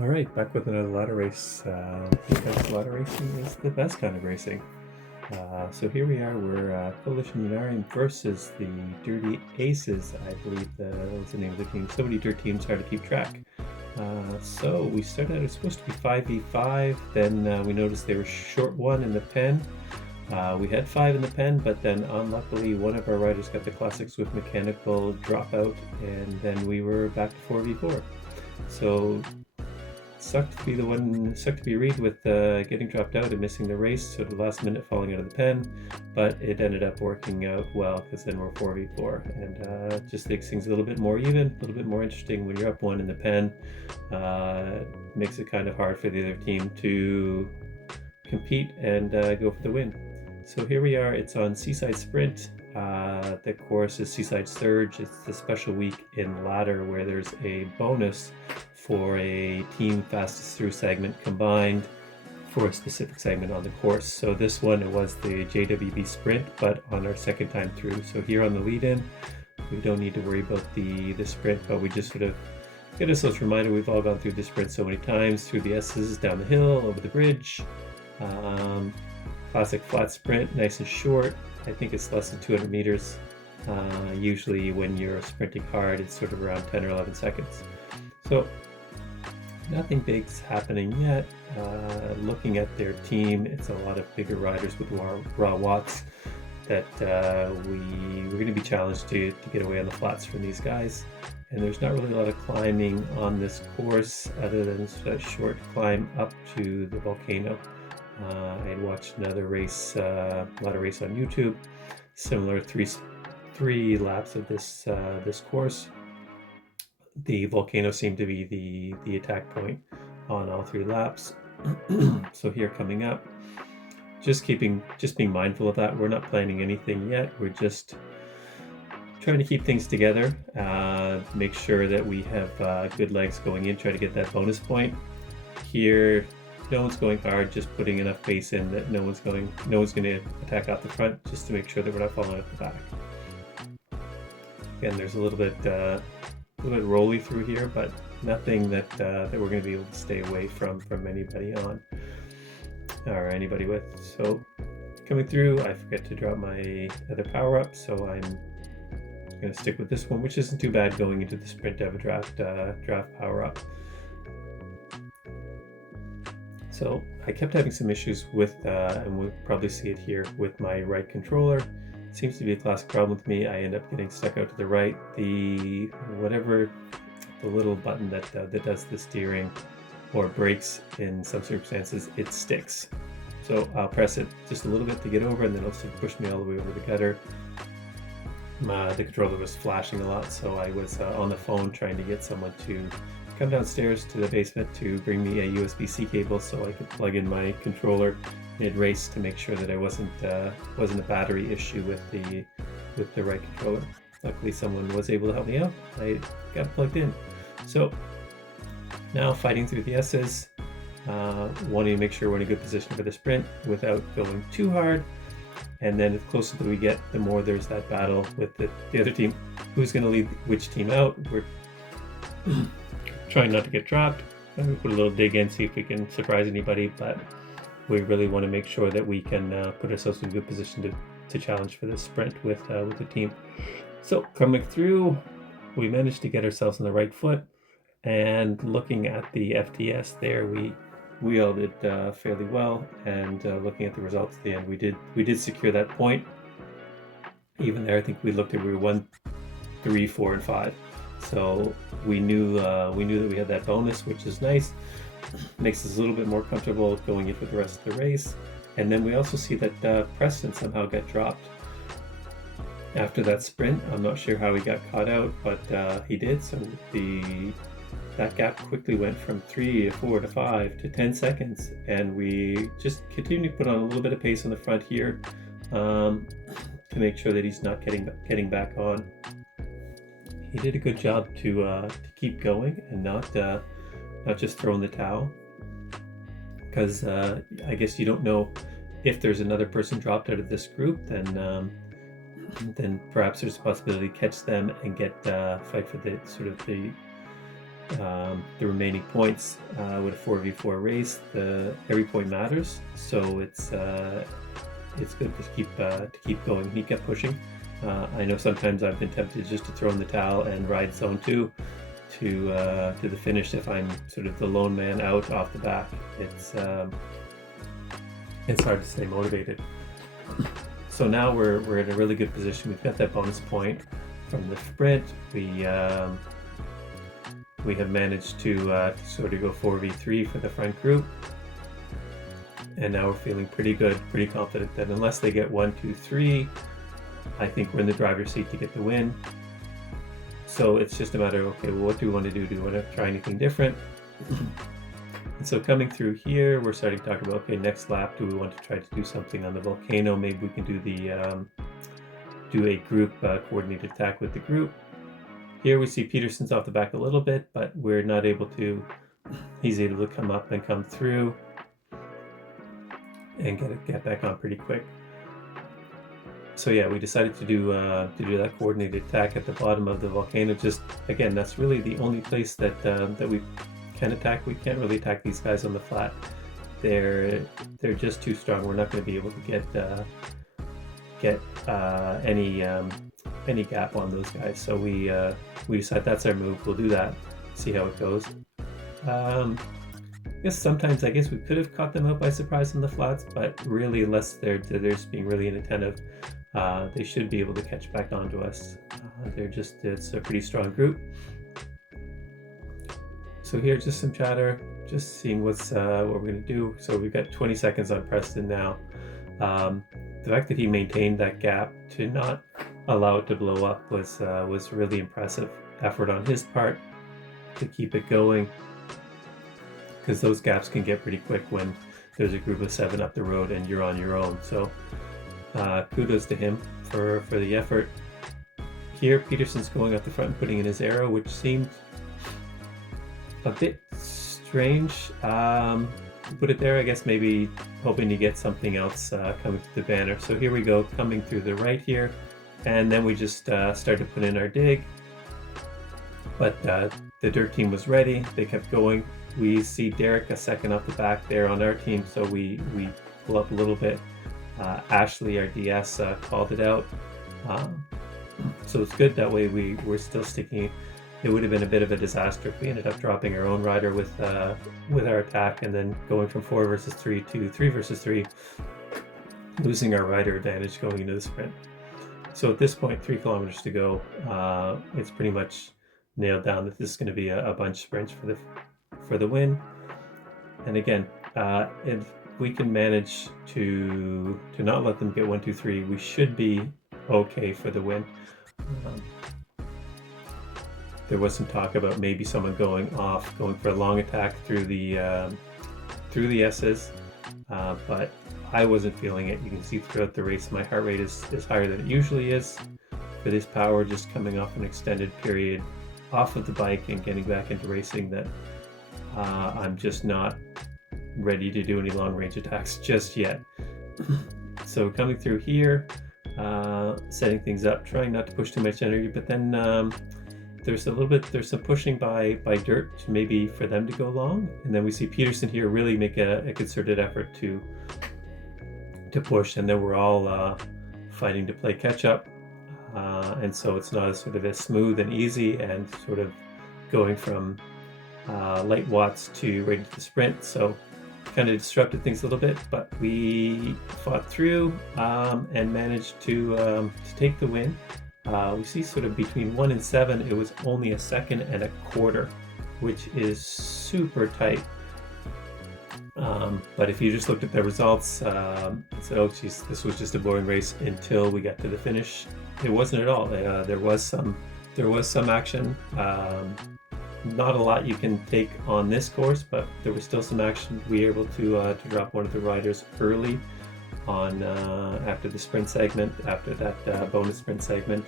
All right, back with another ladder race. Because ladder racing is the best kind of racing. So here we are. We're Coalition Unarium versus the Dirty Aces. I believe was the name of the team. So many dirt teams, hard to keep track. So we started out. It was supposed to be 5v5. Then we noticed they were short one in the pen. We had 5 in the pen, but then unluckily one of our riders got the classic Zwift mechanical dropout, and then we were back to 4v4. So sucked to be Reed with getting dropped out and missing the race, so the last minute falling out of the pen, but it ended up working out well because then we're 4v4 and just makes things a little bit more even, a little bit more interesting when you're up one in the pen. Makes it kind of hard for the other team to compete and go for the win. So here we are. It's on Seaside Sprint. The course is Seaside Surge. It's the special week in ladder where there's a bonus for a team fastest through segment combined for a specific segment on the course. So this one, it was the JWB Sprint, but on our second time through. So here on the lead-in, we don't need to worry about the sprint, but we just sort of get ourselves reminded we've all gone through the sprint so many times, through the Acez, down the hill, over the bridge. Classic flat sprint, nice and short. I think it's less than 200 meters. Usually when you're sprinting hard, it's sort of around 10 or 11 seconds. So nothing big's happening yet. Looking at their team, it's a lot of bigger riders with raw watts that we're going to be challenged to get away on the flats from these guys. And there's not really a lot of climbing on this course other than a short climb up to the volcano. I had watched another race, ladder race on YouTube, similar three laps of this course. The volcano seemed to be the attack point on all 3 laps. So here coming up, just being mindful of that. We're not planning anything yet. We're just trying to keep things together, make sure that we have good legs going in, try to get that bonus point. Here, no one's going hard, just putting enough pace in that no one's going to attack out the front, just to make sure that we're not falling out the back. Again, there's a little bit rolly through here, but nothing that we're going to be able to stay away from anybody on or anybody with. So coming through, I forget to drop my other power up, so I'm going to stick with this one, which isn't too bad going into the sprint to have a draft power up. So I kept having some issues with, and we'll probably see it here, with my right controller. It seems to be a classic problem with me. I end up getting stuck out to the right. The little button that does the steering or brakes in some circumstances, it sticks. So I'll press it just a little bit to get over, and then it'll sort of push me all the way over the gutter. The controller was flashing a lot, so I was on the phone trying to get someone to come downstairs to the basement to bring me a USB-C cable so I could plug in my controller mid-race to make sure that I wasn't a battery issue with the right controller. Luckily, someone was able to help me out. I got it plugged in. So now fighting through the S's, wanting to make sure we're in a good position for the sprint without going too hard. And then the closer that we get, the more there's that battle with the other team. Who's going to lead which team out? We're trying not to get dropped. And we put a little dig in, see if we can surprise anybody. But we really want to make sure that we can put ourselves in a good position to challenge for this sprint with the team. So coming through, we managed to get ourselves on the right foot. And looking at the FTS there, we all did fairly well, and looking at the results at the end, we did secure that point. Even there, I think we were 1, 3, 4, and 5. So we knew that we had that bonus, which is nice. Makes us a little bit more comfortable going into the rest of the race. And then we also see that Preston somehow got dropped after that sprint. I'm not sure how he got caught out, but he did. So that gap quickly went from 3 to 4 to 5 to 10 seconds, and we just continue to put on a little bit of pace on the front here to make sure that he's not getting back on. He did a good job to keep going and not just throw in the towel, because I guess you don't know if there's another person dropped out of this group, then perhaps there's a possibility to catch them and get fight for the the remaining points with a 4v4 race. Every point matters, so it's good to keep going. He kept pushing. I know sometimes I've been tempted just to throw in the towel and ride zone 2 to the finish if I'm sort of the lone man out off the back. It's hard to stay motivated. So now we're in a really good position. We've got that bonus point from the sprint. We have managed to sort of go 4v3 for the front group, and now we're feeling pretty good, pretty confident that unless they get 1, 2, 3, I think we're in the driver's seat to get the win. So it's just a matter of, okay, well, what do we want to do? Do we want to try anything different? And so coming through here, we're starting to talk about, okay, next lap, do we want to try to do something on the volcano? Maybe we can do do a group coordinated attack with the group. Here we see Peterson's off the back a little bit, but we're not able to. He's able to come up and come through and get back on pretty quick. So yeah, we decided to do that coordinated attack at the bottom of the volcano. Just again, that's really the only place that we can attack. We can't really attack these guys on the flat. They're just too strong. We're not going to be able to get any gap on those guys. So we decided that's our move. We'll do that. See how it goes. I guess we could have caught them out by surprise on the flats, but really, unless they're just being really inattentive, they should be able to catch back onto us. It's a pretty strong group. So here, just some chatter, just seeing what we're going to do. So we've got 20 seconds on Preston now. The fact that he maintained that gap to not allow it to blow up was really impressive effort on his part to keep it going, because those gaps can get pretty quick when there's a group of 7 up the road and you're on your own. So kudos to him for the effort. Here, Peterson's going up the front and putting in his arrow, which seemed a bit strange. Put it there, I guess maybe hoping to get something else coming through the banner. So here we go, coming through the right here, and then we just started to put in our dig. But the dirt team was ready. They kept going. We see Derek a second off the back there on our team, so we pull up a little bit. Ashley, our DS, called it out. So it's good that way. We're still sticking. It would have been a bit of a disaster if we ended up dropping our own rider with our attack and then going from 4 versus 3 to 3 versus 3, losing our rider advantage going into the sprint. So at this point, 3 kilometers to go. It's pretty much nailed down that this is going to be a bunch sprint for the win. And again, if we can manage to not let them get 1, 2, 3, we should be okay for the win. There was some talk about maybe someone going for a long attack through the Acez, but I wasn't feeling it. You can see throughout the race my heart rate is higher than it usually is for this power, just coming off an extended period off of the bike and getting back into racing, that I'm just not ready to do any long range attacks just yet. So coming through here, setting things up, trying not to push too much energy, but then there's some pushing by dirt maybe for them to go long, and then we see Peterson here really make a concerted effort to push, and then we're all fighting to play catch up, and so it's not as smooth and easy and sort of going from light watts to right into the sprint. So kind of disrupted things a little bit, but we fought through and managed to take the win. We see sort of between 1 and 7, it was only 1.25 seconds, which is super tight. But if you just looked at the results and said, oh geez, this was just a boring race until we got to the finish, it wasn't at all. There was some action. Not a lot you can take on this course, but there was still some action. We were able to drop one of the riders early on after the sprint segment, after that bonus sprint segment,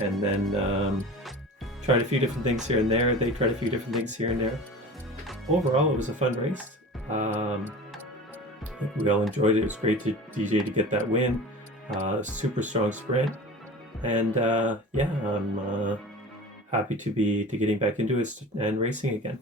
and then tried a few different things here and there. They tried a few different things here and there. Overall, it was a fun race. I think we all enjoyed it. It was great to DJ to get that win. Super strong sprint, and happy to be getting back into it and racing again.